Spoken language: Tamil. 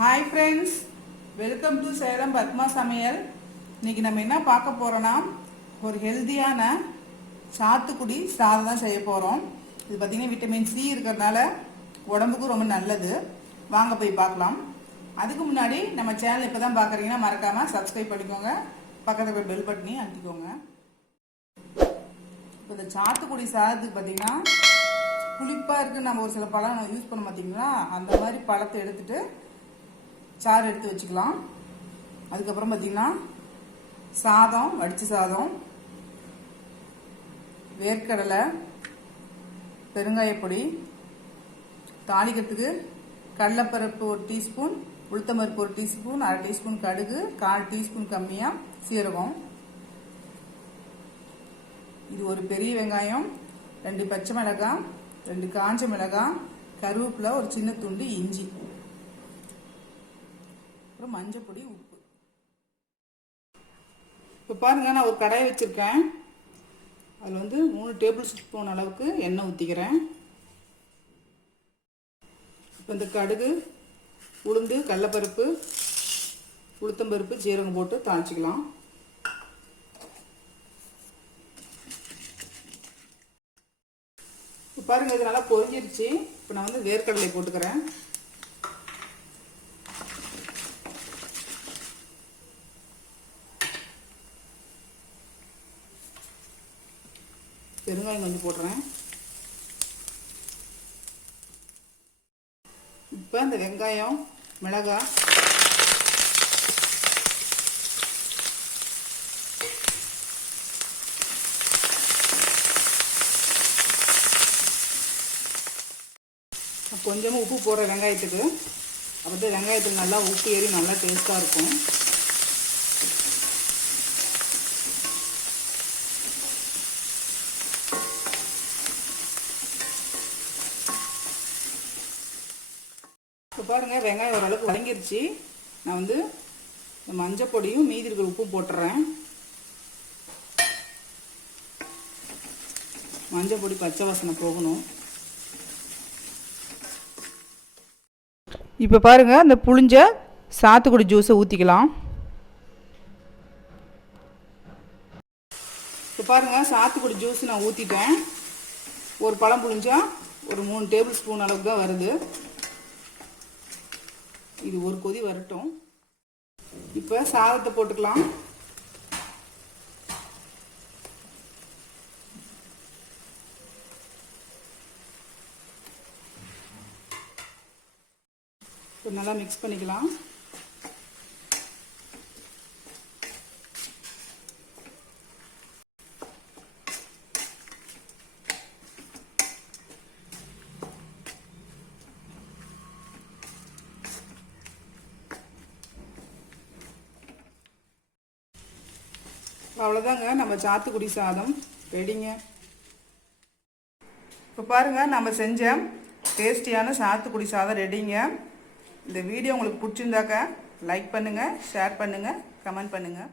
Hi friends, welcome to Salem Padma சமையல். இன்றைக்கி நம்ம என்ன பார்க்க போகிறோன்னா, ஒரு ஹெல்த்தியான சாத்துக்குடி சாதம் தான் செய்ய போகிறோம். இது பார்த்திங்கன்னா விட்டமின் சி இருக்கிறதுனால உடம்புக்கும் ரொம்ப நல்லது. வாங்க போய் பார்க்கலாம். அதுக்கு முன்னாடி நம்ம சேனல் இப்போ தான் பார்க்குறீங்கன்னா மறக்காமல் சப்ஸ்கிரைப் பண்ணிக்கோங்க, பக்கத்தில் பெல் பட்டனி அழுத்திக்கோங்க. இப்போ இந்த சாத்துக்குடி சாதத்துக்கு பார்த்திங்கன்னா புளிப்பாக இருக்குது. நம்ம ஒரு சில பழம் யூஸ் பண்ண பார்த்திங்களா, அந்த மாதிரி பழத்தை எடுத்துகிட்டு சாறு எடுத்து வச்சுக்கலாம். அதுக்கப்புறம் பார்த்திங்கன்னா சாதம், வடித்த சாதம், வேர்க்கடலை, பெருங்காயப்பொடி, தாளிக்கிறதுக்கு கடலைப்பருப்பு ஒரு டீஸ்பூன், உளுத்தம்பருப்பு ஒரு டீஸ்பூன், அரை டீஸ்பூன் கடுகு, 1/4 டீஸ்பூன் கம்மியாக சீரகம், இது ஒரு பெரிய வெங்காயம், 2 பச்சை மிளகாய், 2 காஞ்ச மிளகாய், கருவேப்பிலை, ஒரு சின்ன துண்டு இஞ்சி, அப்புறம் மஞ்சள் பொடி, உப்பு. இப்போ பாருங்க, நான் ஒரு கடாய் வச்சிருக்கேன். அதில் 3 டேபிள் ஸ்பூன் அளவுக்கு எண்ணெய் ஊற்றிக்கிறேன். இப்போ இந்த கடுகு, உளுந்து, கடலைப்பருப்பு, உளுத்தம்பருப்பு, ஜீரகம் போட்டு தாளிச்சிக்கலாம். இப்போ பாருங்க, இது நல்லா பொரிஞ்சிருச்சு. இப்போ நான் வேர்க்கடலை போட்டுக்கிறேன். பெருங்காயம் கொஞ்சம் போடுறேன். இப்போ இந்த வெங்காயம், மிளகாய், கொஞ்சமாக உப்பு போடுற வெங்காயத்துக்கு. அப்போ வெங்காயத்துக்கு நல்லா உப்பு ஏறி நல்லா டேஸ்ட்டாக இருக்கும். இப்போ பாருங்கள், வெங்காயம் ஓரளவுக்கு வதங்கிருச்சு. நான் மஞ்சள் பொடியும் மீதி இருக்கிற உப்பும் போட்டுறேன். மஞ்சள் பொடி பச்சை வாசனை போகணும். இப்போ பாருங்கள், அந்த புளிஞ்ச சாத்துக்குடி ஜூஸை ஊற்றிக்கலாம். இப்போ பாருங்கள், சாத்துக்குடி ஜூஸ் நான் ஊற்றிட்டேன். ஒரு பழம் புளிஞ்சா ஒரு 3 டேபிள் ஸ்பூன் அளவுக்கு தான் வருது. இது ஒரு கொதி வரட்டும். இப்போ சாதத்தை போட்டுக்கலாம். இப்போ நல்லா மிக்ஸ் பண்ணிக்கலாம். அவ்வளோதாங்க, நம்ம சாத்துக்குடி சாதம் ரெடிங்க. இப்போ பாருங்கள், நம்ம செஞ்ச டேஸ்டியான சாத்துக்குடி சாதம் ரெடிங்க. இந்த வீடியோ உங்களுக்கு பிடிச்சிருந்தாக்க லைக் பண்ணுங்கள், ஷேர் பண்ணுங்கள், கமெண்ட் பண்ணுங்கள்.